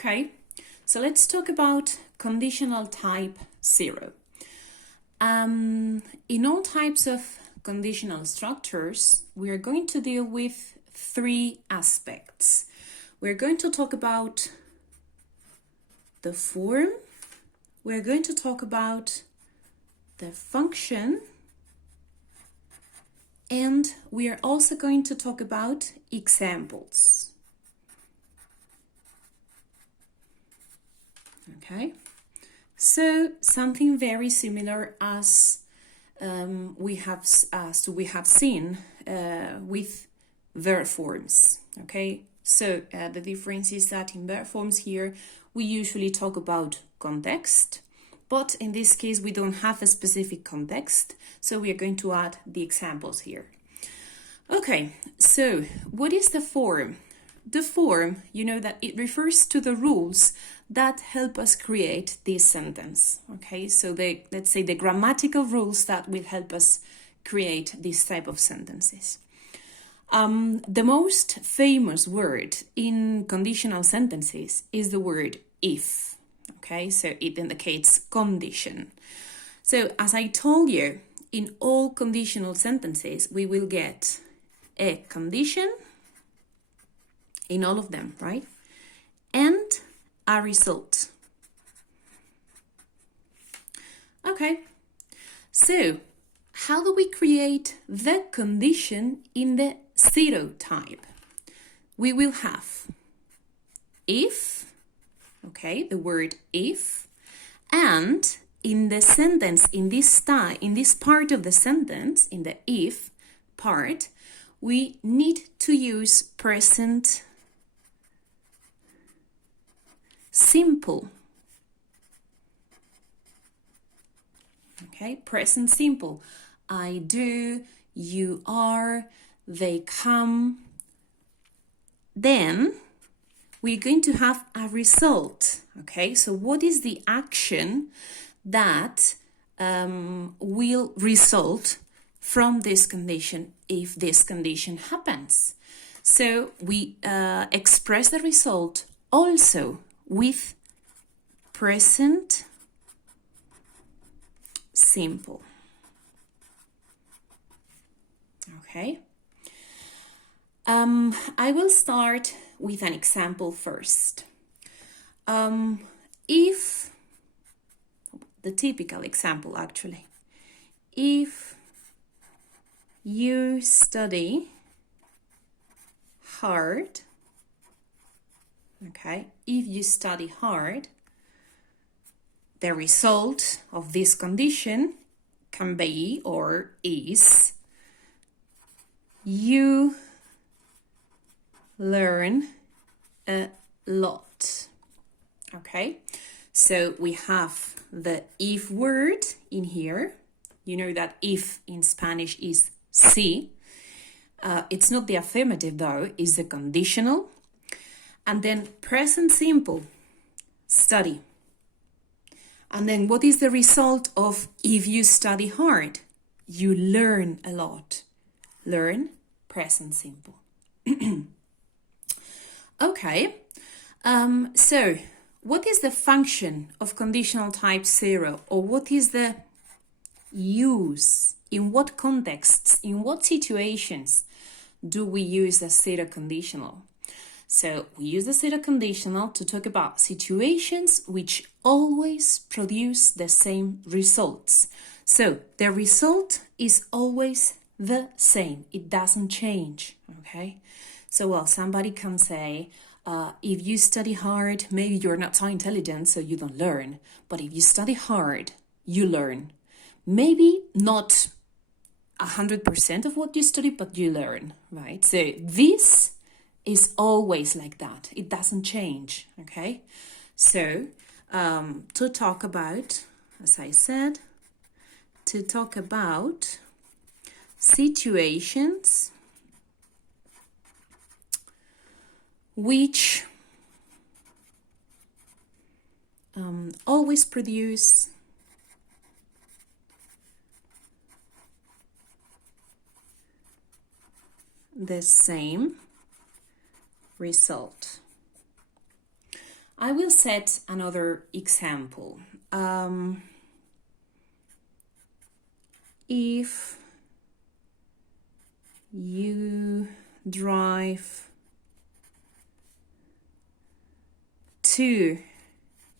Okay, so let's talk about conditional type 0. In all types of conditional structures, we are going to deal with three aspects. We're going to talk about the form, we're going to talk about the function, and we are also going to talk about examples. Okay, so something very similar as we have seen with verb forms. Okay, so the difference is that in verb forms here we usually talk about context, but in this case we don't have a specific context, so we are going to add the examples here. Okay, so what is the form? The form, you know that it refers to the rules that help us create this sentence. Okay, so let's say the grammatical rules that will help us create this type of sentences. The most famous word in conditional sentences is the word if. Okay, so it indicates condition. So as I told you, in all conditional sentences, we will get a condition in all of them, right? And a result. Okay, so how do we create the condition in the 0 type? We will have if, okay, the word if, and in the sentence, in this part of the sentence, in the if part, we need to use present simple. Okay, present simple. I do, you are, they come. Then we're going to have a result. Okay, so what is the action that will result from this condition if this condition happens? So we express the result also with present simple. Okay. I will start with an example first. If, the typical example actually, if you study hard, okay, if you study hard, the result of this condition can be or is you learn a lot. Okay, so we have the if word in here. You know that if in Spanish is sí. It's not the affirmative though, it's the conditional. And then present simple, study. And then what is the result of if you study hard? You learn a lot. Learn, present simple. Okay, so what is the function of conditional type 0? Or what is the use? In what contexts, in what situations do we use the 0 conditional? So we use the 0 conditional to talk about situations which always produce the same results. So the result is always the same. It doesn't change, okay? So, well, somebody can say, if you study hard, maybe you're not so intelligent, so you don't learn. But if you study hard, you learn. Maybe not 100% of what you study, but you learn, right? So this is always like that. It doesn't change, okay? So, to talk about, as I said, to talk about situations which always produce the same result. I will set another example. If you drive too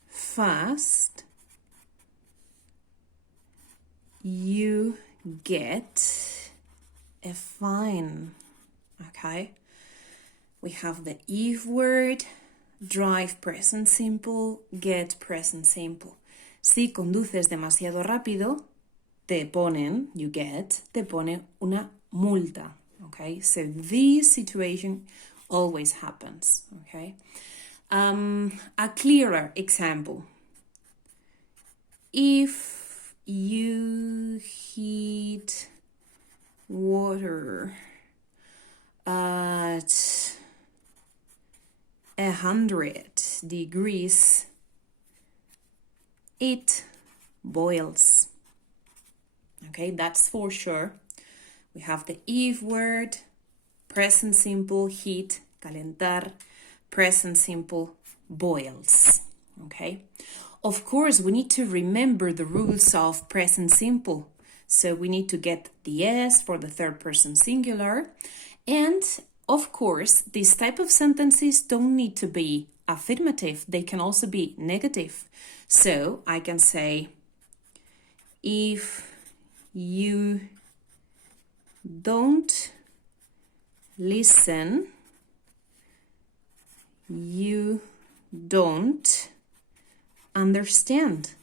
fast, you get a fine. Okay, we have the if word, drive present simple, get present simple. Si conduces demasiado rápido, te ponen una multa. Okay, so this situation always happens. Okay, a clearer example. If you heat water at 100 degrees, it boils. Okay, that's for sure. We have the if word, present simple, heat, calentar, present simple, boils. Okay, of course, we need to remember the rules of present simple. So we need to get the S for the third person singular. And of course, this type of sentences don't need to be affirmative. They can also be negative. So I can say, if you don't listen, you don't understand.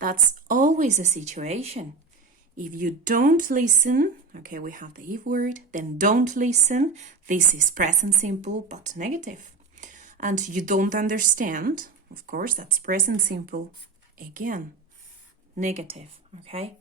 That's always a situation. If you don't listen, okay, we have the if word, then don't listen. This is present simple, but negative. And you don't understand, of course, that's present simple, again, negative, okay?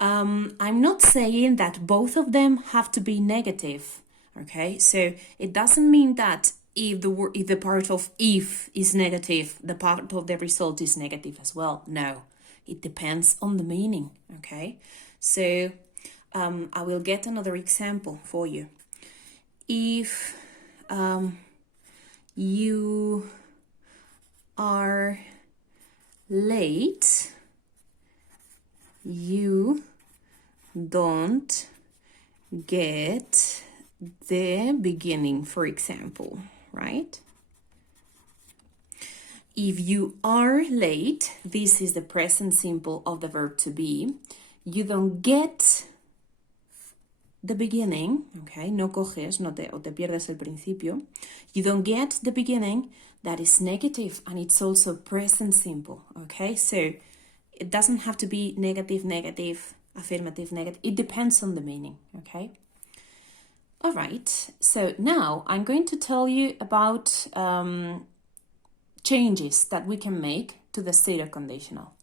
I'm not saying that both of them have to be negative, okay? So it doesn't mean that if the part of if is negative, the part of the result is negative as well. No, it depends on the meaning, okay? So I will get another example for you. If you are late, you don't get the beginning, for example, right? If you are late, this is the present simple of the verb to be. You don't get the beginning, okay? No coges, o te pierdes el principio. You don't get the beginning, that is negative, and it's also present simple, okay? So it doesn't have to be negative, negative, affirmative, negative. It depends on the meaning, okay? All right, so now I'm going to tell you about changes that we can make to the stated conditional.